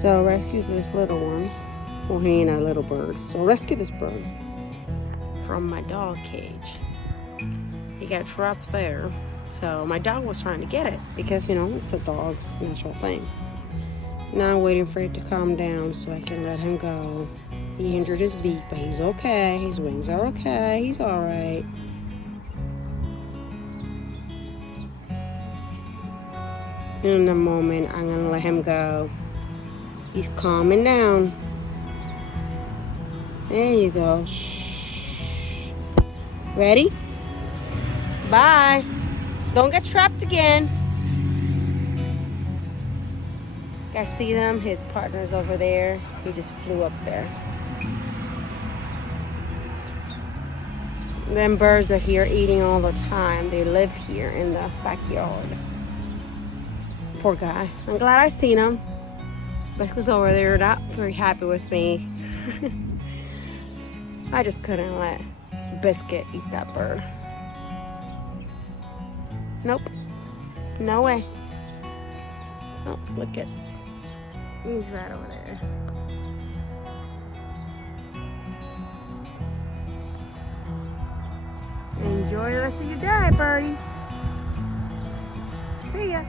So rescues this little one. Well, he ain't a little bird. So rescue this bird from my dog cage. He got trapped there. So my dog was trying to get it because, you know, it's a dog's natural thing. Now I'm waiting for it to calm down so I can let him go. He injured his beak, but he's okay. His wings are okay. He's all right. In a moment, I'm gonna let him go. He's calming down. There you go. Shh. Ready? Bye. Don't get trapped again. Guys, see them? His partner's over there. He just flew up there. Them birds are here eating all the time. They live here in the backyard. Poor guy. I'm glad I seen him. Biscuit's over there, not very happy with me. I just couldn't let Biscuit eat that bird. Nope. No way. Oh, look at. He's right over there. Enjoy the rest of your day, birdie. See ya.